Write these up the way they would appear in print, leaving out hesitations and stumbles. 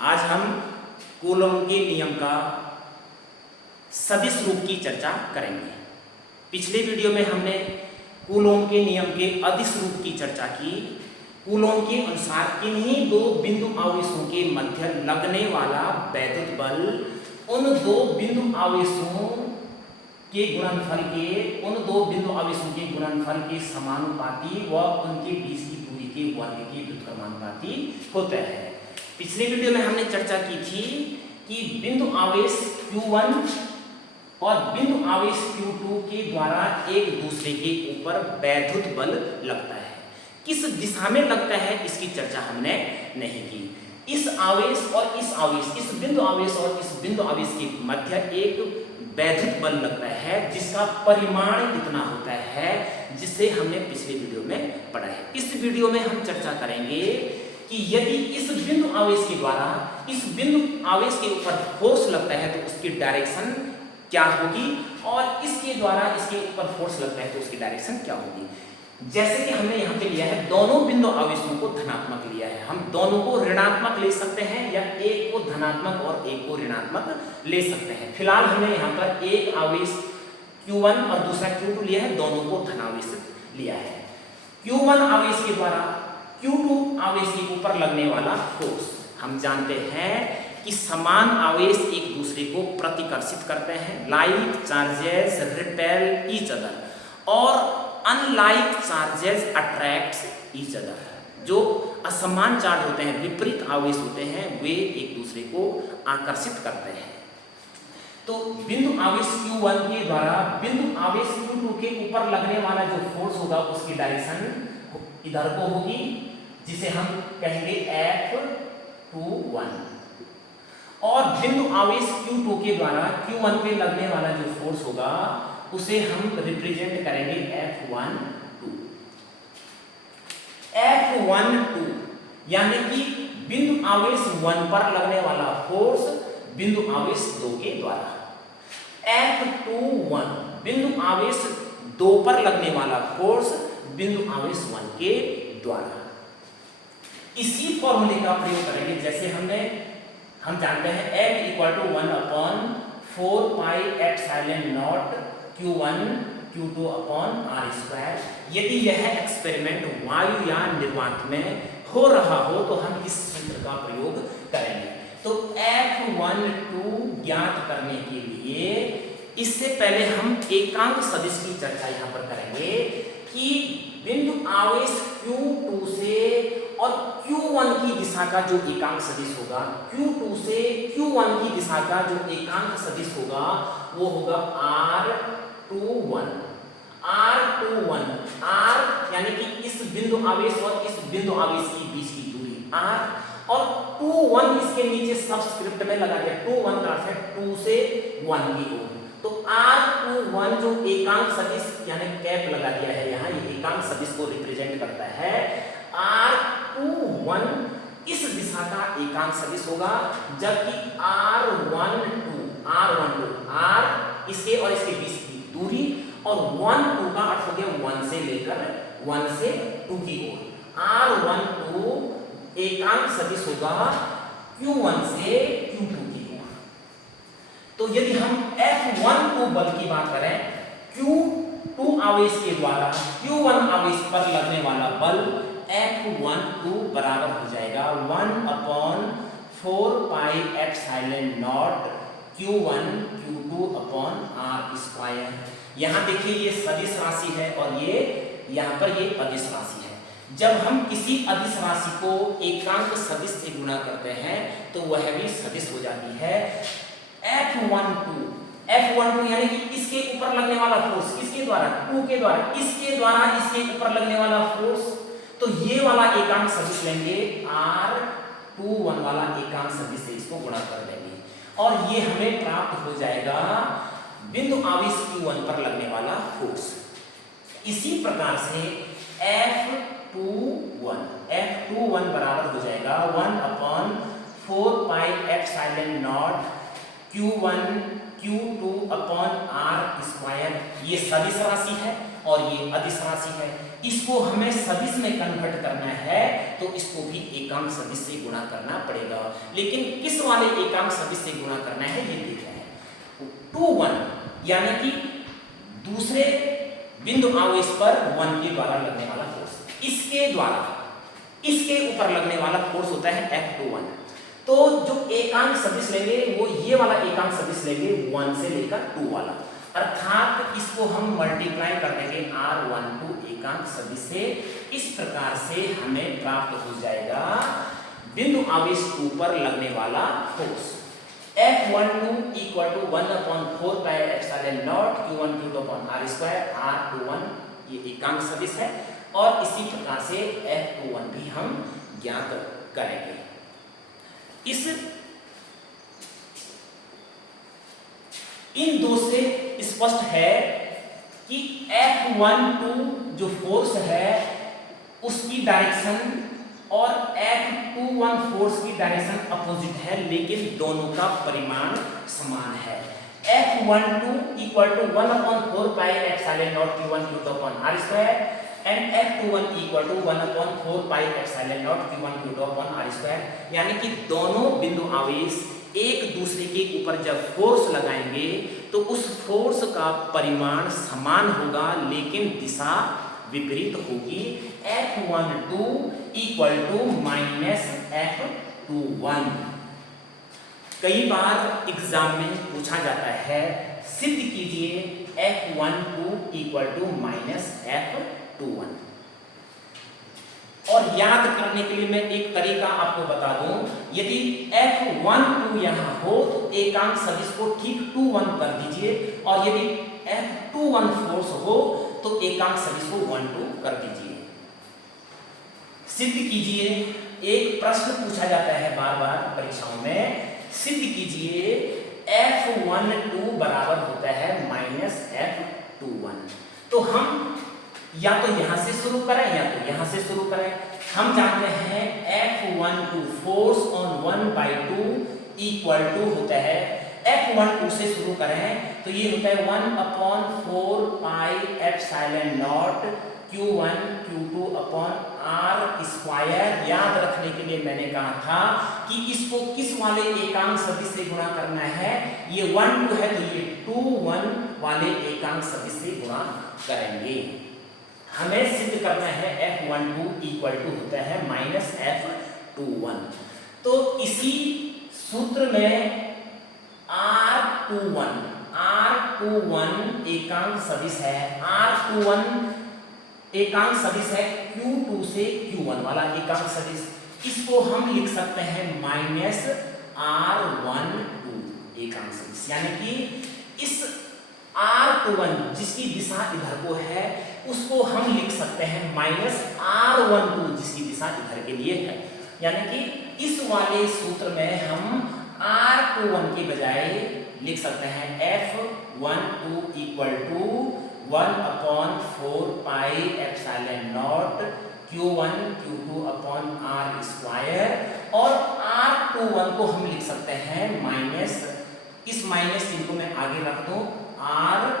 आज हम कूलॉम के नियम का सदिश रूप की चर्चा करेंगे। पिछले वीडियो में हमने कूलॉम के नियम के अदिश रूप की चर्चा की। कूलॉम के अनुसार किन्हीं दो बिंदु आवेशों के मध्य लगने वाला वैद्युत बल उन दो बिंदु आवेशों के गुणनफल के समानुपाती व उनके बीच की दूरी के वर्ग के व्युत्क्रमानुपाती होता है। पिछले वीडियो में हमने चर्चा की थी कि बिंदु आवेश Q1 और बिंदु आवेश Q2 के द्वारा एक दूसरे के ऊपर वैद्युत बल लगता है। किस दिशा में लगता है इसकी चर्चा हमने नहीं की। इस आवेश और इस आवेश, इस बिंदु आवेश और इस बिंदु आवेश के मध्य एक वैद्युत बल लगता है जिसका परिमाण इतना होता है, जिसे हमने पिछले वीडियो में पढ़ा है। इस वीडियो में हम चर्चा करेंगे कि यदि इस बिंदु आवेश के द्वारा इस बिंदु आवेश के ऊपर फोर्स लगता है तो उसकी डायरेक्शन क्या होगी, और इसके द्वारा इसके ऊपर फोर्स लगता है तो उसकी डायरेक्शन क्या होगी। जैसे कि हमने यहाँ पे लिया है, दोनों बिंदु आवेशों को धनात्मक लिया है। हम दोनों को ऋणात्मक ले सकते हैं या एक को धनात्मक और एक को ऋणात्मक ले सकते हैं। फिलहाल हमने यहाँ पर एक आवेश Q1 और दूसरा Q2 लिया है, दोनों को धनावेश लिया है। Q1 आवेश के द्वारा Q2 आवेश के ऊपर लगने वाला फोर्स, हम जानते हैं कि समान आवेश एक दूसरे को प्रतिकर्षित करते हैं। Like charges repel each other और unlike charges attracts each other. जो असमान चार्ज होते हैं, विपरीत आवेश होते हैं, वे एक दूसरे को आकर्षित करते हैं। तो बिंदु आवेश Q1 के द्वारा बिंदु आवेश Q2 के ऊपर लगने वाला जो फोर्स होगा उसकी डायरेक्शन इधर को होगी, जिसे हम कहेंगे F21। और बिंदु आवेश Q2 के द्वारा Q1 पे लगने वाला जो फोर्स होगा उसे हम रिप्रेजेंट करेंगे F12 यानी कि बिंदु आवेश 1 पर लगने वाला फोर्स बिंदु आवेश 2 के द्वारा। F21 बिंदु आवेश 2 पर लगने वाला फोर्स बिंदु आवेश 1 के द्वारा। इसी फॉर्मूले का प्रयोग करेंगे जैसे हम जानते हैं F = 1/4 pi epsilon naught Q1 Q2 r²। यदि यह एक्सपेरिमेंट वायु या निर्वात में हो रहा हो तो हम इस सूत्र का प्रयोग करेंगे। तो F12 ज्ञात करने के लिए इससे पहले हम एकांक सदिश की चर्चा यहाँ पर करेंगे कि बिंदु आवेश Q2 से और Q1 की दिशा का जो एकांक सदिश होगा, Q2 से Q1 की दिशा का जो एकांक सदिश होगा वो होगा R21। R यानी कि इस बिंदु आवेश और इस बिंदु आवेश के बीच की दूरी R, और 21 इसके नीचे सबस्क्रिप्ट में लगा दिया। 21 का अर्थ है 2 से 1 की ओर। तो R21 जो एकांक सदिश यानी कैप लगा दिया है यहाँ, ये एकांक सदिश को रिप्रेजेंट करता है। R21 इस दिशा का एकांक सदिश होगा, जबकि R12 R इसके और इसके बीच की दूरी, और 12 का अर्थ हो गया 1 से लेकर 1 से 2 की ओर। R12 एकांक सदिश होगा Q1 से Q2 की ओर। तो यदि हम F12 बल की बात करें, Q2 आवेश के द्वारा Q1 आवेश पर लगने वाला बल F12 बराबर हो जाएगा 1/4 pi epsilon naught Q1 Q2 r²। यहाँ देखिए ये सदिश राशि है और ये यहाँ पर ये अदिश राशि है। जब हम किसी अदिश राशि को एकांक सदिश से गुणा करते हैं तो वह भी सदिश हो जाती है। F12 यानी कि इसके ऊपर लगने वाला फोर्स किसके द्वारा, 2 के द्वारा, इसके द्वारा इसके ऊपर लगने वाला फोर्स, तो ये वाला एकांक सदिश लेंगे, R21 वाला एकांक सदिश से इसको गुणा कर देंगे और ये हमें प्राप्त हो जाएगा बिंदु आवेश Q1 पर लगने वाला फोर्स। इसी प्रकार से F21 बराबर हो जाएगा 1/4 pi epsilon naught Q1 Q2 r²। ये सदिश राशि है और ये अदिश राशि है। इसको हमें सदिश में कन्वर्ट करना है तो इसको भी एकांक सदिश से गुणा करना पड़ेगा, लेकिन किस वाले एकांक सदिश से गुणा करना है ये देख रहे हैं। 2 1 यानी कि दूसरे बिंदु आवेश पर 1 के द्वारा लगने वाला फोर्स, इसके ऊपर लगने वाला फोर्स होता है F21। तो जो एकांक सदिश लेंगे वो ये वाला एकांक सदिश लेंगे 1 से लेकर 2 वाला, अर्थात इसको हम मल्टीप्लाई कर देंगे R12 एकांक सदिश से। इस प्रकार से हमें प्राप्त हो जाएगा बिंदु आवेश ऊपर लगने वाला force F12 equal to 1/4 pi epsilon naught Q1 Q2 upon R² R21 ये एकांक सदिश है, और इसी प्रकार से F21 भी हम ज्ञात करेंगे। इन दो से स्पष्ट है कि F12 जो फोर्स है उसकी डायरेक्शन और F21 फोर्स की डायरेक्शन अपोजिट है, लेकिन दोनों का परिमाण समान है। F12 equal to 1/4 pi epsilon naught Q1 Q2 upon R² and F21 equal to 1/4 pi epsilon naught Q1 Q2 upon R², यानी कि दोनों बिंदु आवेश एक दूसरे के ऊपर जब फोर्स लगाएंगे तो उस फोर्स का परिमाण समान होगा, लेकिन दिशा विपरीत होगी। F12 equal to minus F21। कई बार एग्जाम में पूछा जाता है, सिद्ध कीजिए F12 equal to minus F21। और याद करने के लिए मैं एक तरीका आपको बता दूं, यदि F12 यहाँ हो तो एकांक सदिश को ठीक 2 1 कर दीजिए, और यदि F21 फोर्स हो तो एकांक सदिश को 1 2 कर दीजिए। सिद्ध कीजिए, एक प्रश्न पूछा जाता है बार बार परीक्षाओं में, सिद्ध कीजिए F12 बराबर होता है माइनस F21। तो हम या तो यहां से शुरू करें या तो यहां से शुरू करें। हम जानते हैं F12 force on 1/2 equal to होता है, F12 से शुरू करें तो ये होता है 1/4 pi epsilon naught Q1 Q2 upon R²। याद रखने के लिए मैंने कहा था कि इसको किस वाले एकांक सदिश से गुणा करना है, ये 1 2 है तो ये 2 1 वाले एकांक सदिश से गुणा करेंगे। हमें सिद्ध करना है F12 इक्वल टू होता है माइनस F21। तो इसी सूत्र में R21 एकांक सदिश है, R21 एकांक सदिश है Q2 से Q1 वाला एकांक सदिश, इसको हम लिख सकते हैं माइनस R12 एकांक सदिश, यानी कि इस R21 जिसकी दिशा इधर को है उसको हम लिख सकते हैं माइनस R12 जिसकी दिशा इधर के लिए है, यानी कि इस वाले सूत्र में हम R21 के बजाय लिख सकते हैं F12 equal to 1/4 pi epsilon naught Q1 Q2 upon R², और R21 को हम लिख सकते हैं माइनस, इस माइनस चिन्ह को मैं आगे रख दूं, R12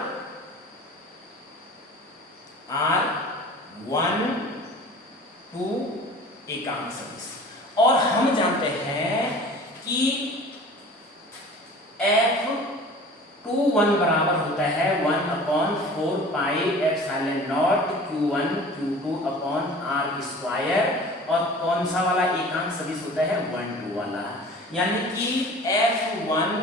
एकांक सदिश। और हम जानते हैं कि F21 बराबर होता है 1/4 pi epsilon naught Q1 Q2 upon R², और कौन सा वाला एकांक सदिश होता है 1 2 वाला, यानी कि F12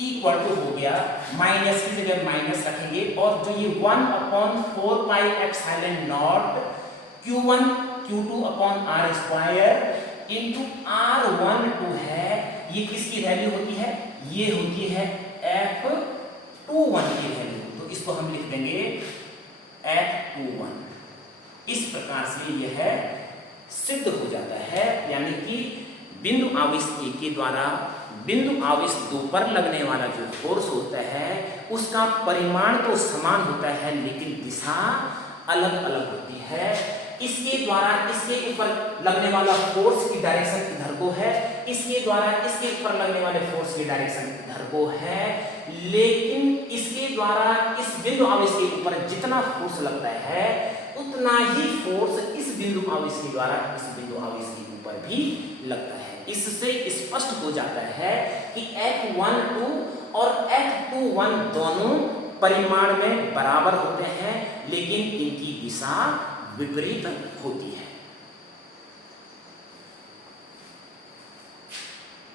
इक्वल टू हो गया, माइनस की जगह माइनस रखेंगे, और जो ये 1/4 pi epsilon naught Q1 Q2 upon R² into R12 है, ये किसकी वैल्यू होती है, ये होती है F21 की वैल्यू, तो इसको हम लिख देंगे F21। इस प्रकार से यह सिद्ध हो जाता है, यानी कि बिंदु आवेश A के द्वारा बिंदु आवेश 2 पर लगने वाला जो फोर्स होता है उसका परिमाण तो समान होता है, लेकिन दिशा अलग अलग होती है। इसके द्वारा इसके ऊपर लगने वाला फोर्स की डायरेक्शन इधर को है, इसके द्वारा इसके ऊपर लगने वाले फोर्स की डायरेक्शन इधर को है, लेकिन इसके द्वारा इस बिंदु आवेश के ऊपर जितना फोर्स लगता है उतना ही फोर्स इस बिंदु आवेश के द्वारा इस बिंदु आवेश के ऊपर भी लगता है। इससे स्पष्ट हो जाता है कि F12 और F21 दोनों परिमाण में बराबर होते हैं, लेकिन इनकी दिशा विपरीत होती है।